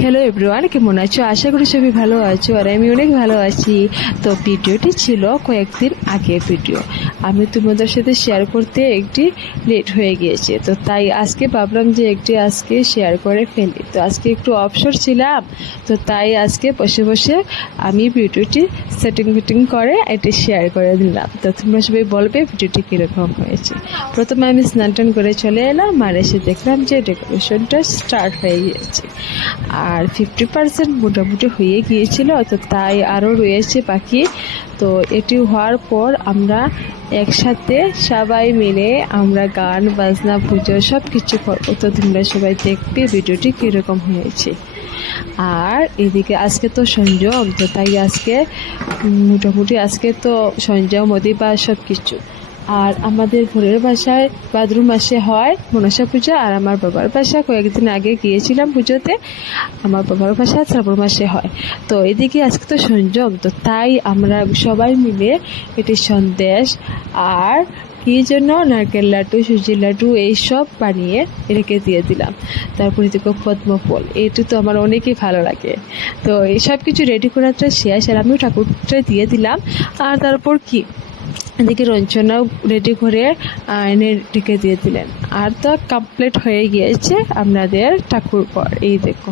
Hello everyone, কেমন আছো? আশা করি সবাই ভালো আছো আর আমি অনেক ভালো আছি। তো ভিডিওটি ছিল কয়েকদিন আগের ভিডিও, আমি তোমাদের সাথে শেয়ার করতে একটি লেট হয়ে গিয়েছে, তো তাই আজকে ভাবলাম যে আজকে শেয়ার করে ফেলি। তো আজকে একটু অবসর ছিলাম, তো তাই আজকে বসে বসে আমি ভিডিওটি সেটিং করে এটি শেয়ার করে দিলাম। তো তোমরা সবাই বলবে ভিডিওটি কীরকম হয়েছে। প্রথমে আমি স্নান টান করে চলে এলাম আর এসে দেখলাম যে ডেকোরেশনটা স্টার্ট হয়ে গিয়েছে আর 50% মোটামুটি হয়ে গিয়েছিল, তো তাই আরও রয়েছে বাকি। তো এটি হওয়ার পর আমরা একসাথে সবাই মিলে আমরা গান বাজনা পুজো সব কিছু করবো। তো তোমরা সবাই দেখবে ভিডিওটি কীরকম হয়েছে। আর এদিকে আজকে তো সংযম, তো তাই আজকে মোটামুটি আজকে তো সংযম অধিবাস সব কিছু। আর আমাদের ঘরের বাসায় ভাদ্র মাসে হয় মনসা পূজা, আর আমার বাবার বাসা কয়েকদিন আগে গিয়েছিলাম পুজোতে, আমার বাবার বাসা শ্রাবণ মাসে হয়। তো এদিকে আজকে তো সংযম, তো তাই আমরা সবাই মিলে এটি সন্দেশ আর কী জন্য নারকেল লাড্ডু সুজির লাড্ডু এইসব বানিয়ে রেখে দিয়ে দিলাম। তারপরে দেখো পদ্মফল, এটি তো আমার অনেকই ভালো লাগে। তো এই সব কিছু রেডি করাটা শেষ আর আমিও ঠাকুরটা দিয়ে দিলাম। আর তারপর কি এদিকে রঞ্জনাও রেডি করে এনে ঢেকে দিয়ে দিলেন। আর তো কমপ্লিট হয়ে গিয়েছে আপনাদের ঠাকুর পর, এই দেখো।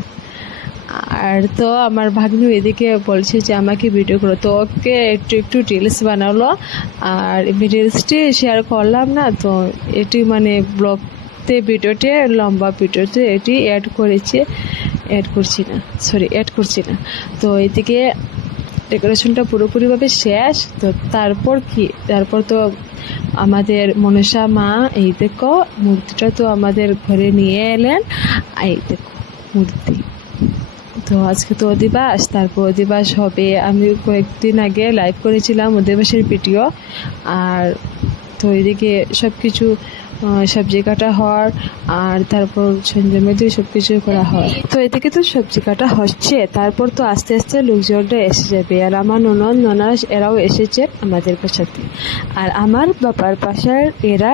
আর তো আমার ভাগ্নি এদিকে বলছে যে আমাকে ভিডিও করো, তো ওকে একটু রিলস বানালো আর রিলসটি শেয়ার করলাম না, তো এটি মানে ব্লগতে ভিডিওতে লম্বা ভিডিওতে এটি অ্যাড করছি না। তো এদিকে ডেকোরেশনটা পুরোপুরিভাবে শেষ। তো তারপর তো আমাদের মনসা মা, এই দেখো মূর্তিটা তো আমাদের ঘরে নিয়ে এলেন, এই দেখো মূর্তি। তো আজকে তো অধিবাস, তারপর অধিবাস হবে। আমি কয়েকদিন আগে লাইভ করেছিলাম অধিবাসের ভিডিও। আর তো এদিকে সব কিছু সবজি কাটা হওয়ার আর তারপর সন্ধ্যের মধ্যে সব কিছু করা হয়। তো এদিকে তো সবজি কাটা হচ্ছে, তারপর তো আস্তে আস্তে লোকজনটা এসে যাবে। আর আমার ননাস এরাও এসেছে আমাদের বাসাতে, আর আমার বাবার বাসার এরা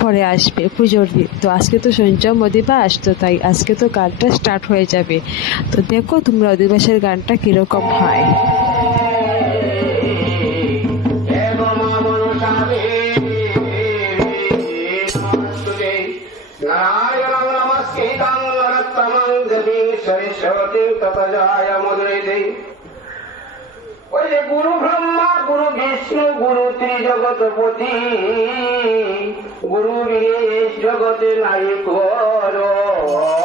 পরে আসবে পুজোর দিন। তো আজকে তো সংযম অধিবাস, তো তাই আজকে তো গানটা স্টার্ট হয়ে যাবে। তো দেখো তোমরা অধিবাসের গানটা কিরকম হয়। গুরু ব্রহ্মা গুরু বিষ্ণু গুরু ত্রিজগৎপতি, গুরু বিশেষ জগতে নাই করবতি।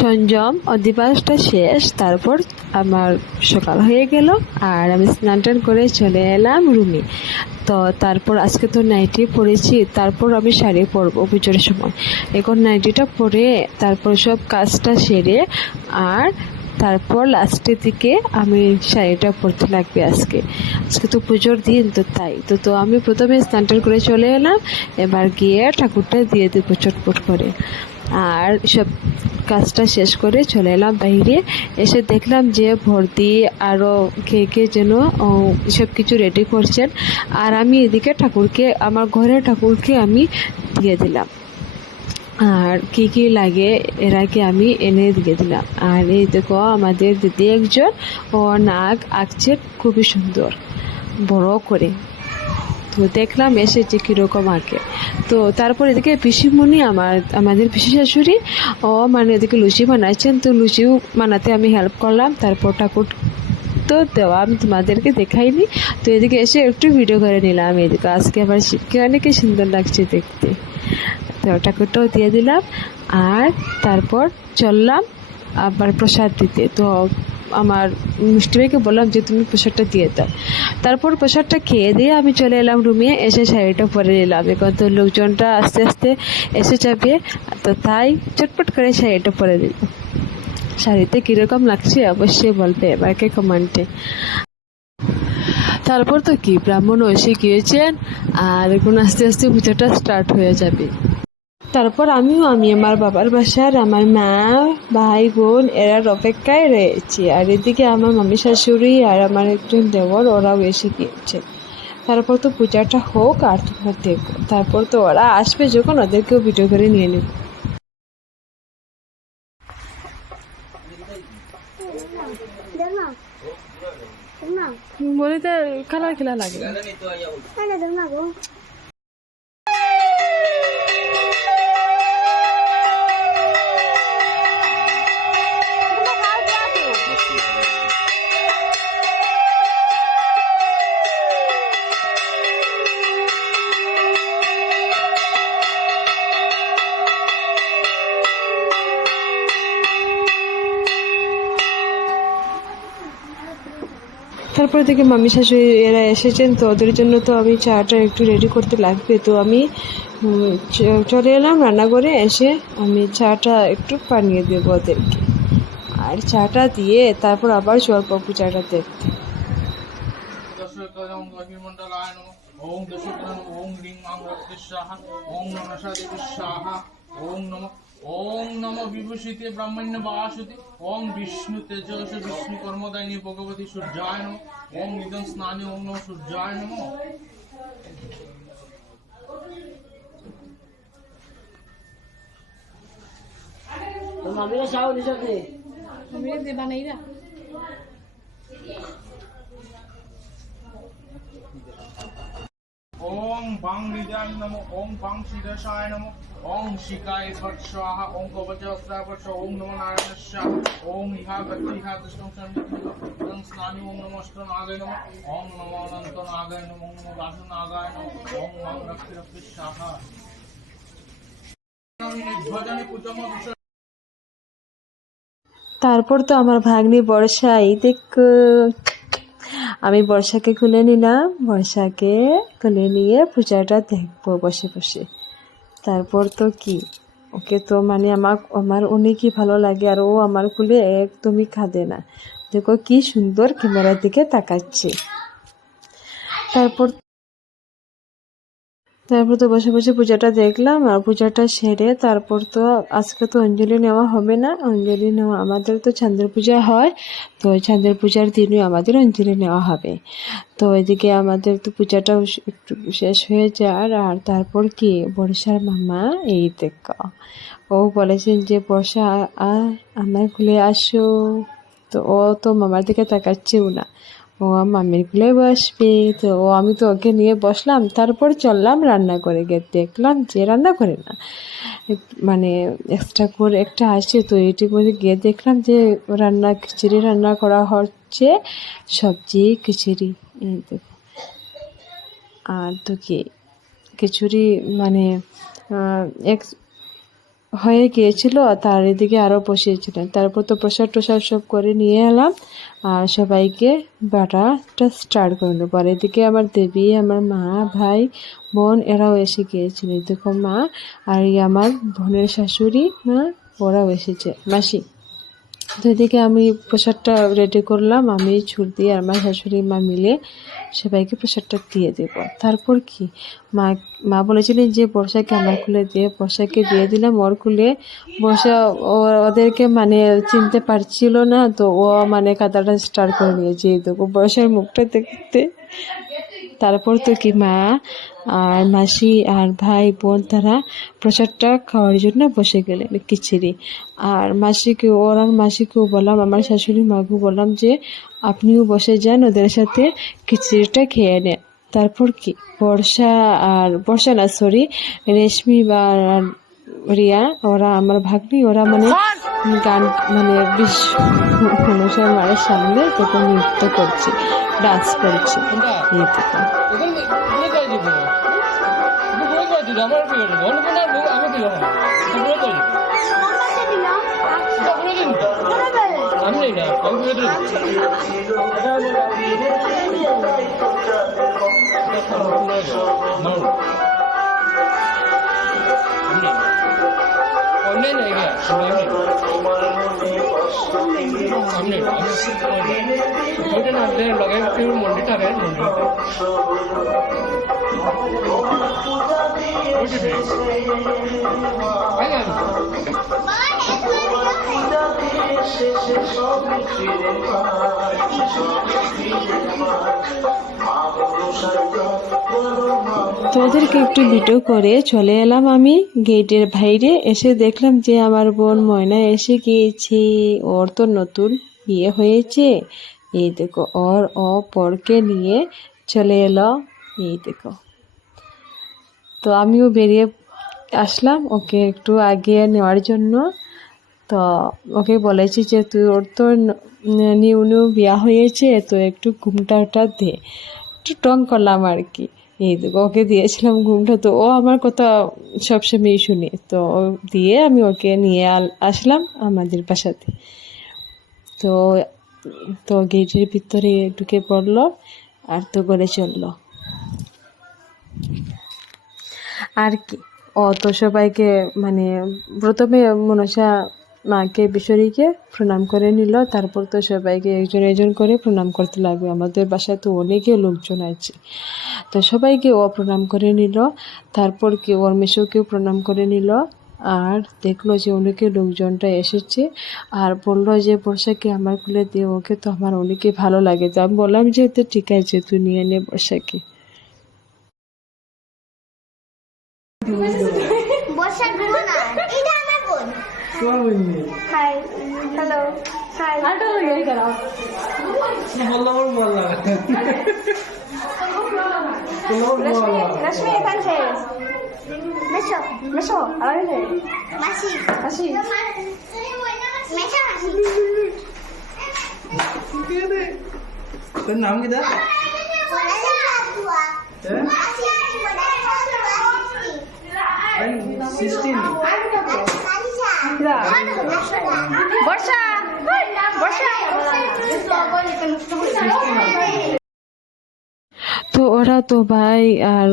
সংযম অধিবাসটা শেষ, তারপর আমার সকাল হয়ে গেল আর আমি স্নান টান করে চলে এলাম রুমে। তো তারপর আজকে তো নাইটি পরেছি, তারপর আমি শাড়ি পরবো পুজোর সময়। এখন নাইটিটা পরে তারপর সব কাজটা সেরে আর তারপর লাস্টের দিকে আমি শাড়িটা পরতে লাগবে। আজকে তো পুজোর দিন, তো তাই তো আমি প্রথমে স্নান টান করে চলে এলাম, এবার গিয়ে ঠাকুরটা দিয়ে দেবো চটপট করে। আর সব কাজটা শেষ করে চলে এলাম বাইরে। এসে দেখলাম যে ভর্তি আরও কে যেন সব কিছু রেডি করছেন, আর আমি এদিকে ঠাকুরকে, আমার ঘরের ঠাকুরকে আমি দিয়ে দিলাম। আর কি লাগে এর আগে আমি এনে দিয়ে দিলাম। আর এই দেখো আমাদের দিদি একজন ও নাক আঁকছে খুবই সুন্দর বড় করে। তো দেখলাম এসে যে কীরকম আঁকে। তো তারপর এদিকে পিসিমণি আমাদের পিসি শাশুড়ি মানে এদিকে লুচি বানাচ্ছেন, তো লুচিও বানাতে আমি হেল্প করলাম। তারপর ঠাকুর তো দেওয়া আমি তোমাদেরকে দেখাইনি, তো এদিকে এসে একটু ভিডিও করে নিলাম। এদিকে আজকে আবার শিবকে অনেকই সুন্দর লাগছে দেখতে। তো ঠাকুরটাও দিয়ে দিলাম আর তারপর চললাম আবার প্রসাদ দিতে। তো আমার মিষ্টি ভাইকে বললাম যে তুমি প্রসাদটা দিয়ে দাও। তারপর প্রসাদটা খেয়ে দিয়ে আমি চলে এলাম রুমে। এসে শাড়িটা পরে নিলাম, এখন তো লোকজনটা আস্তে আস্তে এসে যাবে, তো তাই চটপট করে শাড়িটা পরে দিলাম। শাড়িতে কীরকম লাগছে অবশ্যই বলবে এবারকে কমেন্টে। তারপর তো কি ব্রাহ্মণ এসে গিয়েছেন আর এখন আস্তে আস্তে পুজোটা স্টার্ট হয়ে যাবে। তারপর আমি আমার বাবার বাসার আমার মা ভাই বোন এরা অপেক্ষায় রয়েছি। আর এদিকে আমার মামি শাশুড়ি আর আমার একজন দেওর ওরাও এসে গিয়েছে। তারপর তো পূজাটা হোক আর তোমরা দেখো। তারপর তো ওরা আসবে যখন ওদেরকেও ভিডিও করে নিয়ে নেব। বলিতে খেলা লাগে। তারপরে থেকে মামি শাশুড়ি এরা এসেছেন, তো ওদের জন্য তো আমি চাটা একটু রেডি করতে লাগবে। তো আমি চলে এলাম রান্নাঘরে। এসে আমি চাটা একটু বানিয়ে দেবো ওদেরকে, আর চাটা দিয়ে তারপর আবার চলবো পূজাটা দেখতে। ओम दशकरण ओम ह्रीं मां स्वाहा ओम नमः देवी स्वाहा ओम नमः विभूषिते ब्रह्मण्य वासुते ओम विष्णु तेजस विष्णु कर्मदायिनी भगवती सूर्याय नमः ओम निदं स्नाने ओम नमः सूर्याय नमः। तो मम्मी ने शाव नहीं सकते, मम्मी ने देवा नहीं रहा। ওং বাং হৃদয় নমো ওং বাং শিরসায় নমো ওং শিকায় ফট স্বাহা ওং কবচস্ত্রায় ফট স্বাহা ওং নমো নারায়ণস্য ওং ইহা গতি ইহা দৃষ্টং সন্নিধিং স্নানি ওং নমস্ত নাগায় নমো ওং নমো অনন্ত নাগায় নমো ওং নমো বাসু নাগায় নমো ওং মাং রক্তি রক্তি স্বাহা ভজনে পূজম বিষয়। তারপর তো আমার ভাগ্নি বর্ষা, এই দেখো আমি বর্ষাকে খুলে নিলাম, বর্ষাকে খুলে নিয়ে পূজাটা দেখবো বসে বসে। তারপর তো কি, ওকে তো মানে আমার অনেকই ভালো লাগে, আর ও আমার খুলে একদমই কাঁদে না। দেখো কি সুন্দর ক্যামেরার দিকে তাকাচ্ছে। তারপর তো বসে বসে পূজাটা দেখলাম, আর পূজাটা সেরে তারপর তো আজকে তো অঞ্জলি নেওয়া হবে না। অঞ্জলি নেওয়া আমাদের তো চাঁদের পূজা হয়, তো ওই চাঁদের পূজার দিনই আমাদের অঞ্জলি নেওয়া হবে। তো এদিকে আমাদের তো পূজাটাও একটু শেষ হয়ে যায়। আর তারপর কি, বর্ষার মামা এই দেখো, ও বলেছেন যে বর্ষা আমার খুলে আসো। তো ও তো মামার দিকে তাকাচ্ছেও না, ও মামির কুলে বসবে। তো আমি তো ওকে নিয়ে বসলাম, তারপর চললাম রান্না করে গিয়ে দেখলাম যে রান্না করে না, মানে এক্সট্রা করে একটা আসছে, তো এটি করে গিয়ে দেখলাম যে খিচুড়ি রান্না করা হচ্ছে, সবজি খিচুড়ি। এই দেখো, আর তো কি খিচুড়ি মানে এক হয়ে গিয়েছিল, তার এদিকে আরও বসিয়েছিলেন। তারপর তো প্রসাদ টসাদ সব করে নিয়ে এলাম, আর সবাইকে বাটাটা স্টার্ট করে নেবো। আর এদিকে আমার দেবী, আমার মা, ভাই, বোন এরাও এসে গিয়েছিল। দেখো মা আর আমার বোনের শাশুড়ি মা, ওরাও এসেছে, মাসি। তো এদিকে আমি প্রসাদটা রেডি করলাম, আমি ছুটি আর আমার শাশুড়ি মা মিলে সবাইকে প্রসাদটা দিয়ে দেব। তারপর কি, মা বলেছিলেন যে বর্ষাকে আমার কুলে দিয়ে, বর্ষাকে দিয়ে দিলাম ওর কুলে। বর্ষা ওদেরকে মানে চিনতে পারছিল না, তো ও মানে কাঁদাটা স্টার্ট করে নিয়েছে। দেখো বর্ষার মুখটা দেখতে। তারপর তো কি, মা আর মাসি আর ভাই বোন তারা প্রসাদটা খাওয়ার জন্য বসে গেলেন, খিচুড়ি। আর মাসিকেও বললাম, আমার শাশুড়ি মাকেও বললাম যে আপনিও বসে যান, ওদের সাথে খিচুড়িটা খেয়ে নেন। তারপর কি, রেশমি বা রিয়া, ওরা আমার ভাগ্নি, ওরা মানে গান মানে মনসার মায়ের সামনে তখন নৃত্য করছে, ডান্স করছে। এই দেখো তোদেরকে একটু ভিডিও করে চলে এলাম আমি গেটের বাইরে। এসে দেখলাম যে আমার বোন ময়না এসে গিয়েছে, ওর তো নতুন বিয়ে হয়েছে। এই দেখো ও পরকে নিয়ে চলে এলো, এই দেখো। তো আমিও বেরিয়ে আসলাম ওকে একটু আগিয়ে নেওয়ার জন্য। তো ওকে বলেছি যে ওর তো নিউ বিয়া হয়েছে, তো একটু ঘুমটাটা দে, একটু টং করলাম আর কি। এই দেখো ওকে দিয়েছিলাম ঘুমটা, তো ও আমার কথা সবসময়ই শুনে, তো দিয়ে আমি ওকে নিয়ে আসলাম আমাদের বাসাতে। তো গেটের ভিতরে ঢুকে পড়লো, আর তো করে চললো আর কি। ও তো সবাইকে মানে প্রথমে মনসা মাকে বিশ্বরীকে প্রণাম করে নিল, তারপর তো সবাইকে একজন করে প্রণাম করতে লাগবে। আমাদের বাসায় তো অনেকে লোকজন আছে, তো সবাইকে ও প্রণাম করে নিল। তারপর কি ওর মেশোকেও প্রণাম করে নিল, আর দেখলো যে অনেকে লোকজনটা এসেছে, আর বললো যে বর্ষাকে আমার কুলে দিয়ে, ওকে তো আমার অনেকে ভালো লাগে। তো আমি বললাম যে তো ঠিক আছে, তুই নিয়ে নে বর্ষাকে। রশ্মি এখান শেষ মেশো মেশো আর মাসি মাসি মেশো তোর নাম কি দা বর্ষা বর্ষা তো ওরা তো ভাই আর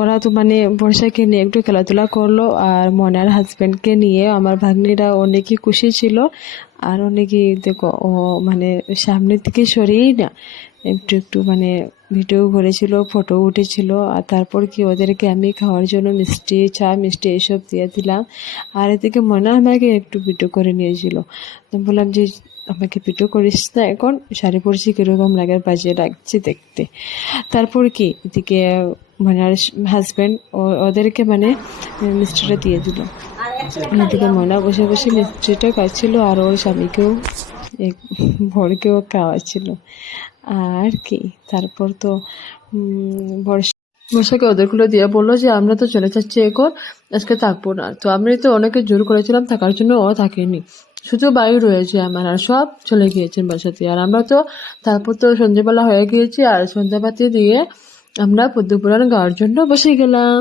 ওরা তো মানে বর্ষাকে নিয়ে একটু খেলাধুলা করলো, আর মনার হাজবেন্ডকে নিয়ে আমার ভাগ্নিরা অনেকই খুশি ছিল। আর অনেকই দেখো ও মানে সামনের দিকে সরেই না, একটু একটু মানে ভিডিও করেছিল, ফটো উঠেছিল। আর তারপর কি ওদেরকে আমি খাওয়ার জন্য মিষ্টি, চা, মিষ্টি এইসব দিয়ে দিলাম। আর এদিকে মনা আমাকে একটু ভিডিও করে নিয়েছিল। তো বললাম যে আমাকে ভিডিও করিস না, এখন শাড়ি পরছি কীরকম লাগে, বাজে লাগছে দেখতে। তারপর কি এদিকে মনার হাজব্যান্ড ওদেরকে মানে মিষ্টিটা দিয়ে দিল। এদিকে মনা বসে বসে মিষ্টিটা খাচ্ছিল, আর ওর স্বামীকেও ভরকেও খাওয়াচ্ছিল। আর কি তারপর তো বর্ষাকে ওদেরগুলো দিয়ে বললো যে আমরা তো চলে যাচ্ছি এখন, আজকে থাকবো না। তো আমি তো অনেকে জোর করেছিলাম থাকার জন্য, ও থাকেনি, শুধু বায়ু রয়েছে আমার, আর সব চলে গিয়েছেন বাসাতে। আর আমরা তো তারপর তো সন্ধ্যেবেলা হয়ে গিয়েছি, আর সন্ধ্যাবাতি দিয়ে আমরা পদ্মপুরাণ গাওয়ার জন্য বসে গেলাম।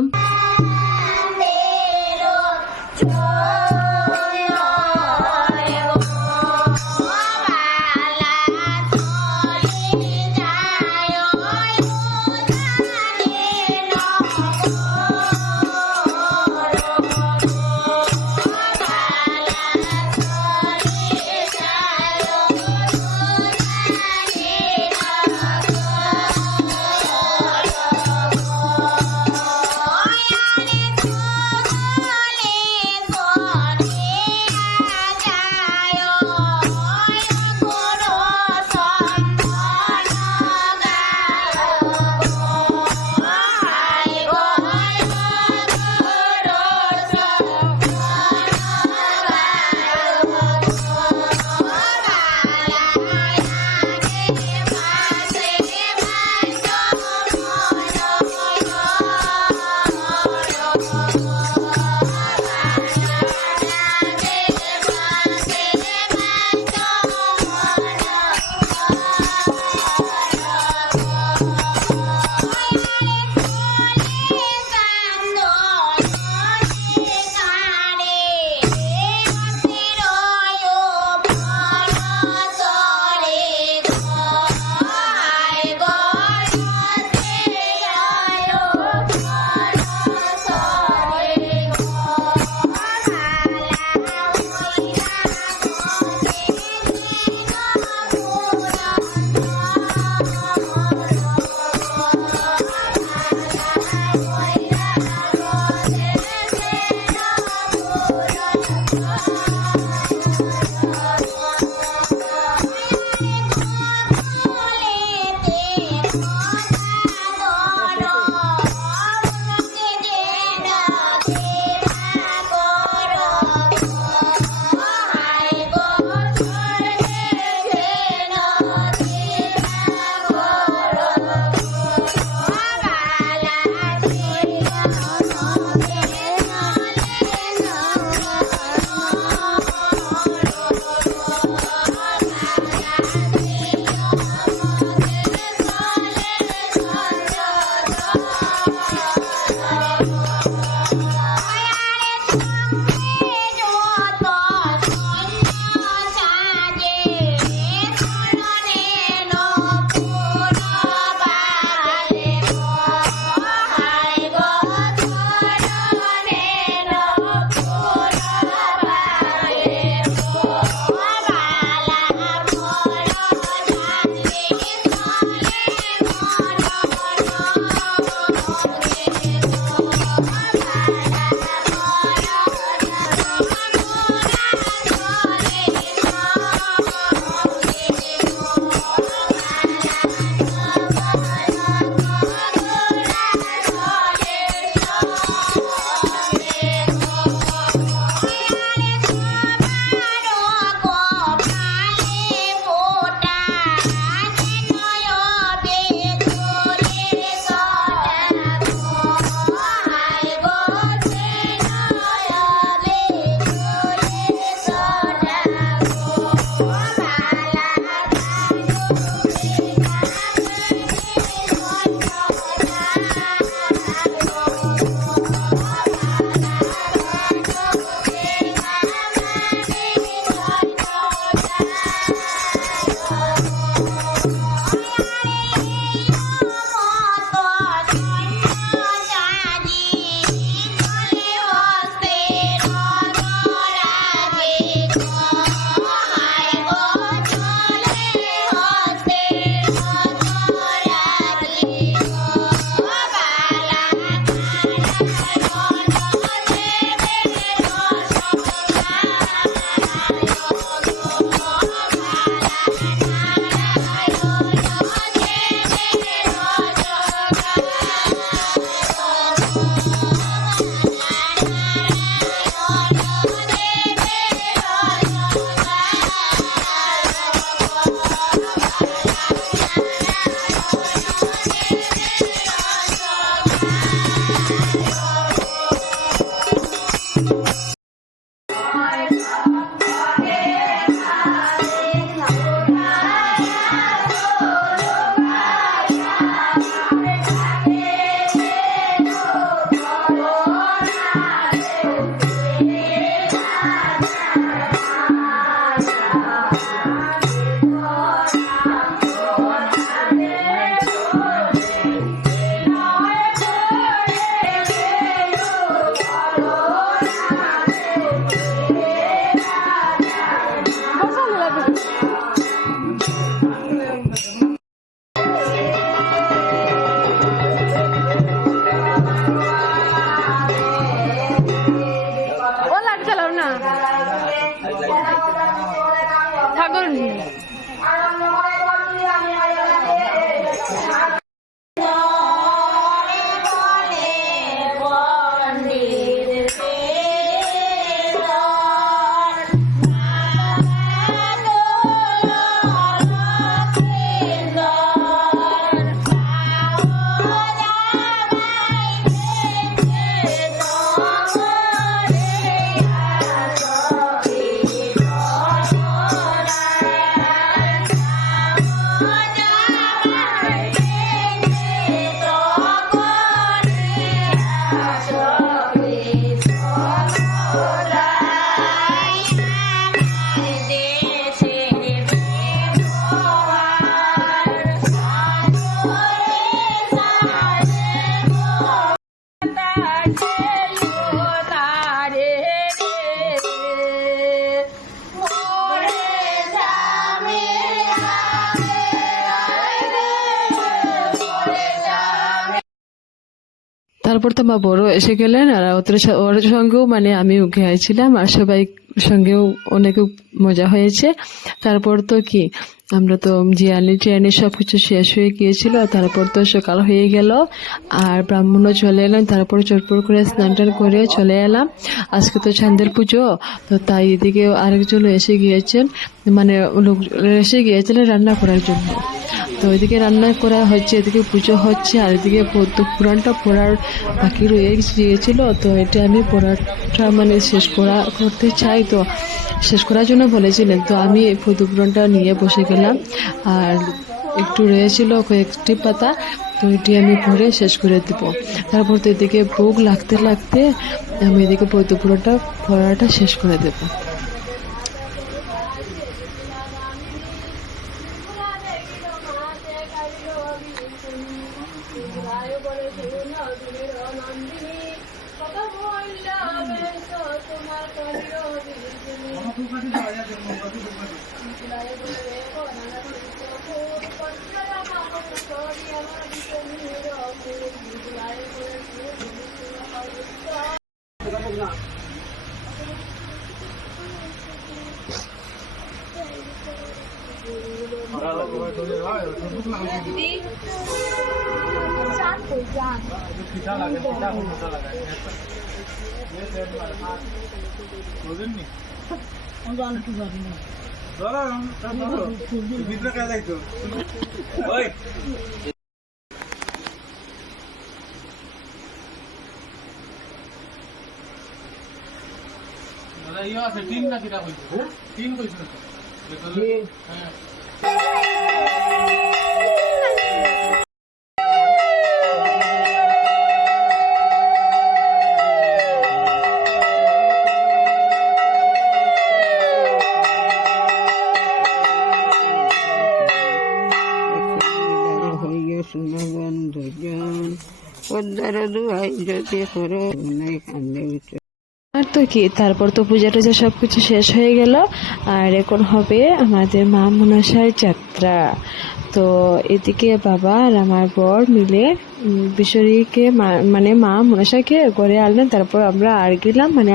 তারপর তো আমার বড় এসে গেলেন, আর ওর সঙ্গেও মানে আমিও গিয়েছিলাম, আর সবাই সঙ্গেও অনেক মজা হয়েছে। তারপর তো কি আমরা তো জিয়ানি টিয়ানি সব কিছু শেষ হয়ে গিয়েছিল, তারপর তো সকাল হয়ে গেল আর ব্রাহ্মণও চলে এলেন। তারপর চটপট করে স্নান টান করে চলে এলাম। আজকে তো চাঁদের পুজো, তো তাই এদিকে আরেকজন এসে গিয়েছেন, মানে লোক এসে গিয়েছিলেন রান্না করার জন্য। তো এদিকে রান্না করা হচ্ছে, এদিকে পুজো হচ্ছে, আর এদিকে পদ্ম পুরাণটা পড়ার বাকি রয়ে গিয়েছিল। তো এটা আমি পড়াটা মানে শেষ করতে চাই, তো শেষ করার জন্য বলেছিলেন। তো আমি পদ্ম পুরাণটা নিয়ে বসে গেলাম, আর একটু রয়েছিল কয়েকটি পাতা, তো এটি আমি পড়ে শেষ করে দেব। তারপর তো এদিকে ভোগ লাগতে লাগতে আমি এদিকে পদ্ম পুরাণটা পড়াটা শেষ করে দেবো। দাদা ইয়ে আছে তিন না কিটা কইছো? তিন কইছো তো? হ্যাঁ। আর তো কি, তারপর তো পূজা টুজা সবকিছু শেষ হয়ে গেল, আর এখন হবে আমাদের মা মনসার যাত্রা। তো এদিকে বাবা আর আমার বর মিলে বিশ্বরীকে মানে মা মনসাকে ঘরে আনলেন। তারপর আমরা আর গেলাম, মানে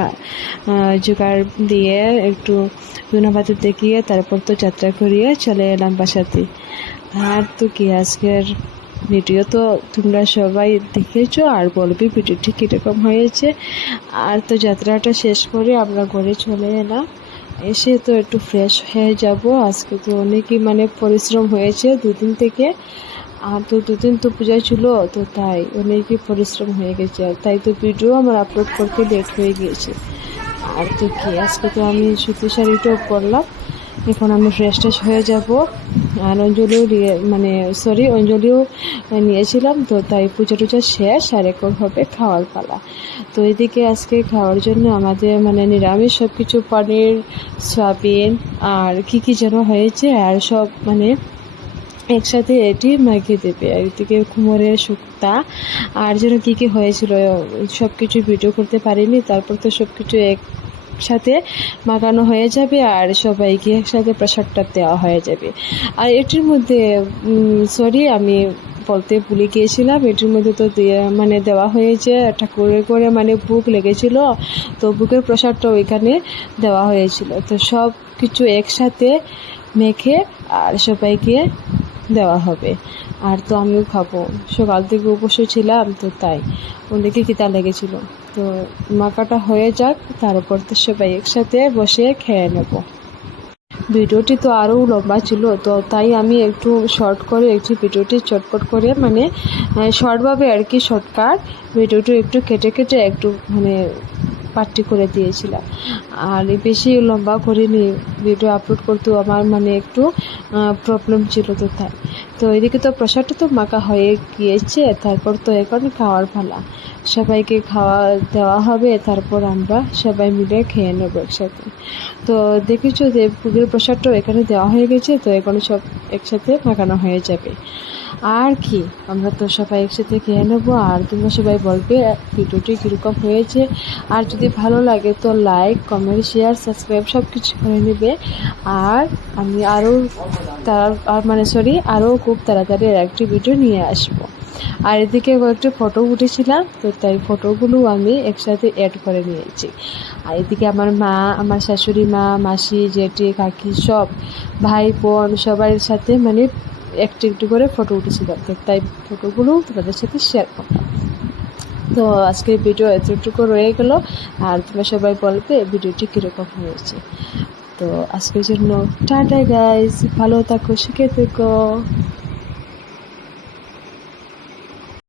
জোগাড় দিয়ে একটু দুনাপাতি দেখিয়ে তারপর তো যাত্রা করিয়ে চলে এলাম বাসাতে। আর তো কি, আজকের ভিডিও তো তোমরা সবাই দেখেছো, আর বলবি ভিডিওটি কীরকম হয়েছে। আর তো যাত্রাটা শেষ করে আমরা ঘরে চলে এলাম, এসে তো একটু ফ্রেশ হয়ে যাব। আজকে তো অনেকই মানে পরিশ্রম হয়েছে দুদিন থেকে, আর তো দুদিন তো পূজা ছিল, তো তাই অনেকই পরিশ্রম হয়ে গেছে, আর তাই তো ভিডিও আমার আপলোড করতে লেট হয়ে গিয়েছে। আর তো কি, আজকে তো আমি সুতি শাড়িটাও পরলাম, এখন আমি ফ্রেশ ট্রেশ হয়ে যাব। আর অঞ্জলিও অঞ্জলিও নিয়েছিলাম, তো তাই পুজো টুজা শেষ, আর এখন হবে খাওয়ার পালা। তো এদিকে আজকে খাওয়ার জন্য আমাদের মানে নিরামিষ সব কিছু, পনির, সয়াবিন আর কি যেন হয়েছে, আর সব মানে একসাথে এটি মাখিয়ে দেবে। আর এদিকে কুমোরের শুক্তা আর যেন কি হয়েছিল সব কিছু ভিডিও করতে পারিনি। তারপর তো সব কিছু একসাথে মাখানো হয়ে যাবে, আর সবাইকে একসাথে প্রসাদটা দেওয়া হয়ে যাবে। আর এটির মধ্যে আমি বলতে ভুলে গিয়েছিলাম, এটির মধ্যে তো মানে দেওয়া হয়েছে ঠাকুরের করে মানে ভোগ লেগেছিল, তো ভোগের প্রসাদটা ওইখানে দেওয়া হয়েছিল। তো সব কিছু একসাথে মেখে আর সবাইকে দেওয়া হবে। আর তো আমিও খাবো, সকাল থেকে উপোসে ছিলাম, তো তাই অনেকে খিদা লেগেছিল। তো মাখাটা হয়ে যাক, তারপর তো সবাই একসাথে বসে খেয়ে নেব। ভিডিওটি তো আরও লম্বা ছিল, তো তাই আমি একটু শর্ট করে একটু ভিডিওটি চটপট করে মানে শর্টভাবে আর কি, শর্টকাট ভিডিওটি একটু কেটে কেটে একটু মানে পার্টি করে দিয়েছিলাম। আর বেশি লম্বা করিনি, ভিডিও আপলোড করতেও আমার মানে একটু প্রবলেম ছিল, তো তাই। তো এদিকে তো প্রসাদটা তো মাখা হয়ে গিয়েছে, তারপর তো এখন খাওয়ার পালা, সবাইকে খাওয়া দেওয়া হবে, তারপর আমরা সবাই মিলে খেয়ে নেব একসাথে। তো দেখেছো যে ভোগের প্রসাদটাও এখানে দেওয়া হয়ে গেছে, তো এখন সব একসাথে মাখানো হয়ে যাবে। আর কি, আমরা তো সবাই একসাথে খেয়ে নেবো। আর তোমরা সবাই বলবে ভিডিওটি কীরকম হয়েছে, আর যদি ভালো লাগে তো লাইক, কমেন্ট, শেয়ার, সাবস্ক্রাইব সব কিছু করে নেবে। আর আমি আরও খুব তাড়াতাড়ি একটি ভিডিও নিয়ে আসবো। আর এদিকে কয়েকটা ফটো উঠেছিলাম, তো তাই ফটোগুলো আমি একসাথে অ্যাড করে নিয়েছি। আর এদিকে আমার মা, আমার শাশুড়ি মা, মাসি, জেঠি, কাকি সব ভাই বোন সবার সাথে মানে একটু একটু করে ফটো উঠেছিলাম, তো তাই ফটোগুলো তোমাদের সাথে শেয়ার করলাম। তো আজকের ভিডিও এতটুকু রয়ে গেল, আর তোমরা সবাই বলবে ভিডিওটি কীরকম হয়েছে। তো আজকের জন্য টাটা গাইস, ভালো থাকো, সুখে থেকো।